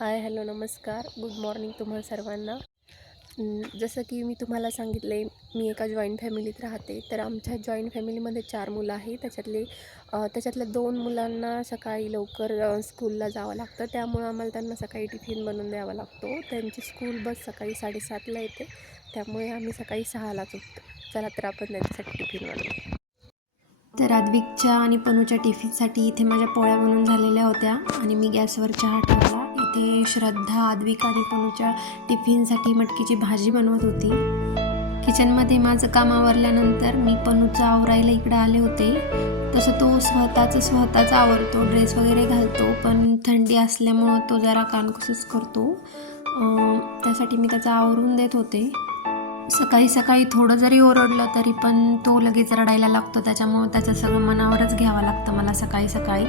हाय, hello, नमस्कार, good morning तुम्हाला सर्वांना. जसं की मी तुम्हाला सांगितले, मी एका जॉईंट फॅमिलीत राहते. तर आमच्या जॉईंट फॅमिलीमध्ये 4 मुलं आहेत. त्याच्यातल्या 2 मुलांना सकाळी लवकर स्कूलला जावं लागतं. त्यामुळं आम्हाला त्यांना सकाळी टिफिन बनवून द्यावा लागतो. त्यांची स्कूल बस सकाळी 7:30ला येते. त्यामुळे आम्ही सकाळी 6लाच उठतो. चला तर आपण त्यांच्यासाठी टिफिन बनवू. तर आद्विकच्या आणि पनूच्या टिफिनसाठी इथे माझ्या पोळ्या बनवून झालेल्या होत्या आणि मी गॅसवर चहा ठेवला. इथे श्रद्धा आद्विक आणि पनूच्या टिफिनसाठी मटकीची भाजी बनवत होती. किचनमध्ये माझं काम आवरल्यानंतर मी पनूचं आवरायला इकडं आले होते. तसं तो स्वतःच आवरतो, ड्रेस वगैरे घालतो, पण थंडी असल्यामुळं तो जरा कानकुसच करतो. त्यासाठी मी त्याचं आवरून देत होते. सकाळी सकाळी थोडं जरी ओरडलं तरी पण तो लगेच रडायला लागतो. त्याच्यामुळं त्याचं सगळं मनावरच घ्यावं लागतं मला सकाळी सकाळी.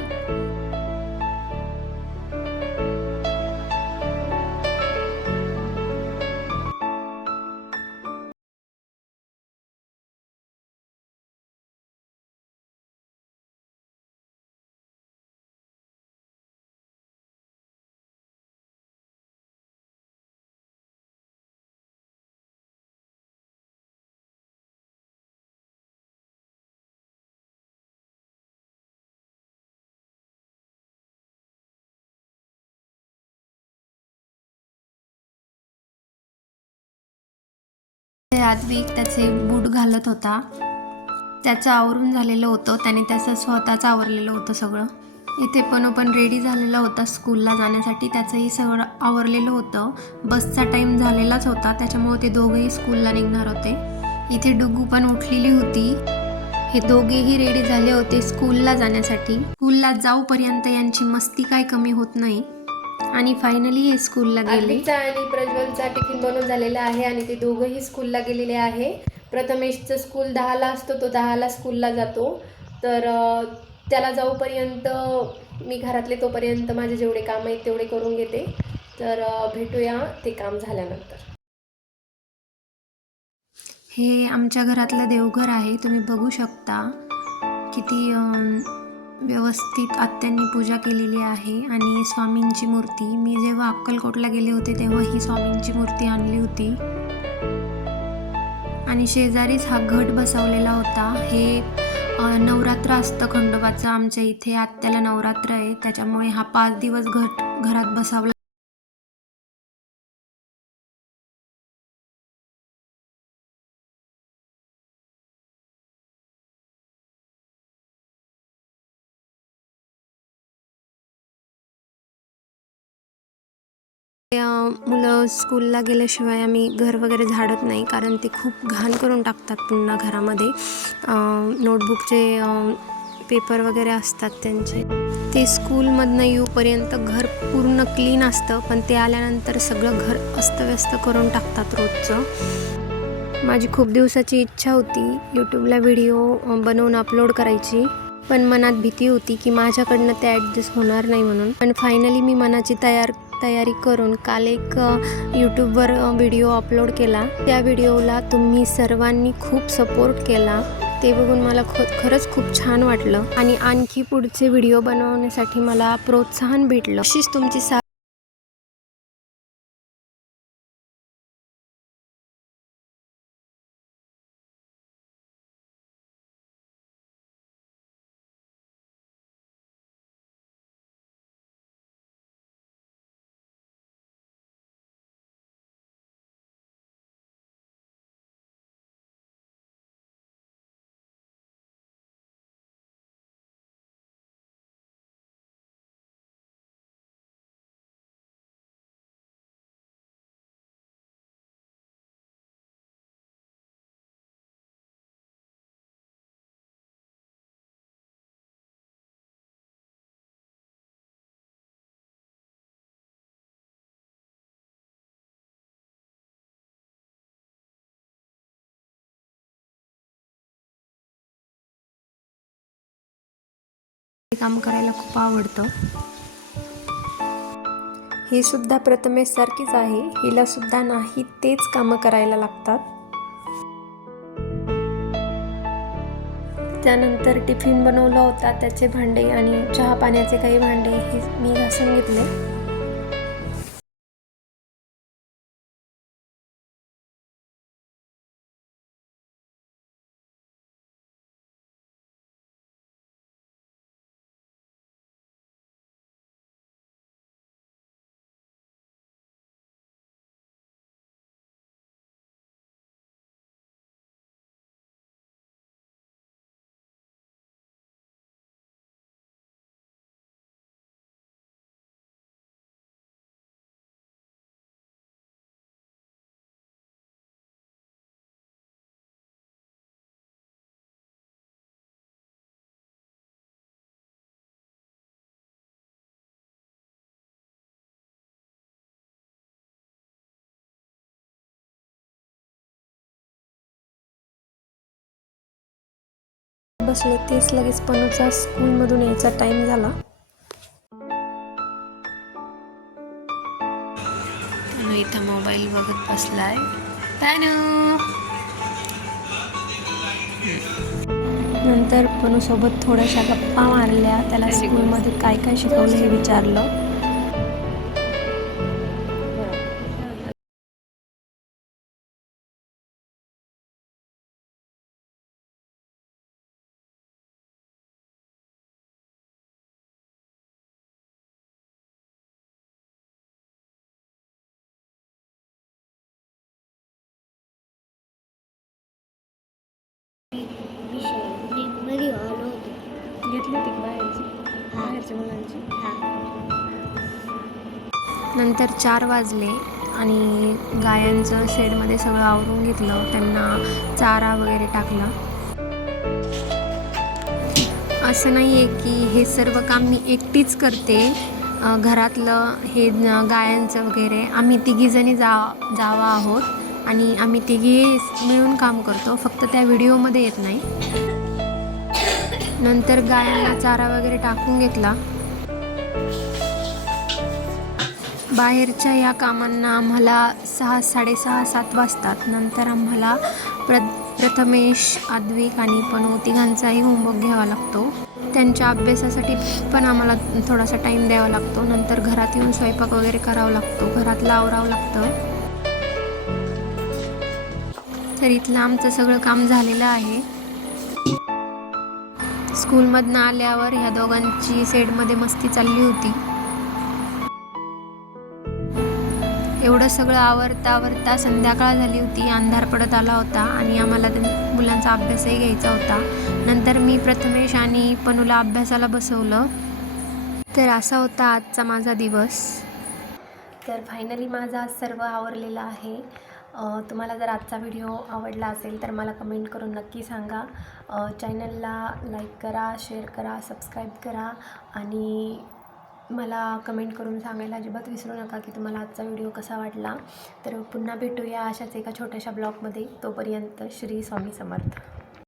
आद्विक त्याचे बूट घालत होता. त्याचं आवरून झालेलं होतं, त्याने त्याचं स्वतःच आवरलेलं होतं सगळं. इथे पण रेडी झालेला होता स्कूलला जाण्यासाठी. त्याचंही सगळं आवरलेलं होतं. बसचा टाईम झालेलाच होता, त्याच्यामुळे ते दोघंही स्कूलला निघणार होते. इथे डुगू पण उठलेली होती. हे दोघेही रेडी झाले होते स्कूलला जाण्यासाठी. स्कूलला जाऊपर्यंत यांची मस्ती काय कमी होत नाही. आणि फायनली हे स्कूलला गेले. आद्विकचा आणि प्रज्वलचा टिफिन बनवून झालेला आहे आणि ते दोघंही स्कूलला गेलेले आहे. प्रथमेशचं स्कूल 10ला असतो, तो 10ला स्कूलला जातो. तर त्याला जाऊपर्यंत मी घरातले तोपर्यंत माझे जेवढे काम आहेत तेवढे करून घेते. तर भेटूया ते काम झाल्यानंतर. हे आमच्या घरातलं देवघर आहे. तुम्ही बघू शकता किती व्यवस्थित आत्यांनी पूजा केलेली आहे. आणि स्वामींची मूर्ती, मी जेव्हा अक्कलकोटला गेले होते तेव्हा ही स्वामींची मूर्ती आणली होती. आणि शेजारीच हा घट बसवलेला होता. हे नवरात्र असतं खंडोबाचं आमच्या इथे. आत्याला नवरात्र आहे, त्याच्यामुळे हा 5 दिवस घरात बसवला. मुलं स्कूलला गेल्याशिवाय आम्ही घर वगैरे झाडत नाही, कारण ते खूप घाण करून टाकतात पुन्हा घरामध्ये. नोटबुकचे पेपर वगैरे असतात त्यांचे. ते स्कूलमधनं येऊपर्यंत घर पूर्ण क्लीन असतं, पण ते आल्यानंतर सगळं घर अस्तव्यस्त करून टाकतात रोजचं. माझी खूप दिवसाची इच्छा होती यूट्यूबला व्हिडिओ बनवून अपलोड करायची, पण मनात भीती होती की माझ्याकडनं ते ॲडजस्ट होणार नाही म्हणून. पण फायनली मी मनाची तयारी करून काल एक यूट्यूबवर व्हिडिओ अपलोड केला. त्या व्हिडिओला तुम्ही सर्वांनी खूप सपोर्ट केला. ते बघून मला खरंच खूप छान वाटलं आणि आणखी पुढचे व्हिडिओ बनवण्यासाठी मला प्रोत्साहन भेटलं. अशीच तुमची काम करायला खूप आवडतं. हे सुद्धा प्रथमेश सारखीच आहे. हिला सुद्धा नाही तेच कामं करायला लागतात. त्यानंतर टिफिन बनवला होता, त्याचे भांडे आणि चहा पाण्याचे काही भांडे हे मी घासून घेतले. बसले तेच लगेच पनूचा स्कूलमधून यायचा टाईम झाला. पनू इथं मोबाईल बघत बसलाय. नंतर पनूसोबत थोड्याशा गप्पा मारल्या. त्याला स्कूलमध्ये काय काय शिकवलं हे विचारलं. घेतली होती बाहेरची मुलांची. नंतर 4 वाजले आणि गायांचं शेडमध्ये सगळं आवरून घेतलं. त्यांना चारा वगैरे टाकला. असं नाही आहे की हे सर्व काम मी एकटीच करते. घरातलं हे गायांचं वगैरे आम्ही तिघीजणी जावा आहोत आणि आम्ही तिघी मिळून काम करतो. फक्त त्या व्हिडिओमध्ये येत नाही. नंतर गायांना चारा वगैरे टाकून घेतला. बाहेरच्या या कामांना आम्हाला 6, 6:30, 7 वाजतात. नंतर आम्हाला प्रथमेश, आद्विक आणि पनू तिघांचाही होमवर्क घ्यावा लागतो. त्यांच्या अभ्यासासाठी पण आम्हाला थोडासा टाईम द्यावा लागतो. नंतर घरात येऊन स्वयंपाक वगैरे करावा लागतो. घरातलं आवरावं लागतं. तर इथलं आमचं सगळं काम झालेलं आहे. स्कूलमधनं आल्यावर ह्या दोघांची शेडमध्ये मस्ती चालली होती. एवढं सगळं आवरता संध्याकाळ झाली होती. अंधार पडत आला होता आणि आम्हाला मुलांचा अभ्यासही घ्यायचा होता. नंतर मी प्रथमेश आणि पनूला अभ्यासाला बसवलं. तर असा होता आजचा माझा दिवस. तर फायनली माझा सर्व आवरलेला आहे. तुम्हाला जर आजचा व्हिडिओ आवडला असेल तर मला कमेंट करून नक्की सांगा. चॅनलला लाईक करा, शेअर करा, सबस्क्राईब करा आणि मला कमेंट करून सांगायला अजिबात विसरू नका की तुम्हाला आजचा व्हिडिओ कसा वाटला. तर पुन्हा भेटूया अशाच एका छोट्याशा ब्लॉगमध्ये. तोपर्यंत श्री स्वामी समर्थ.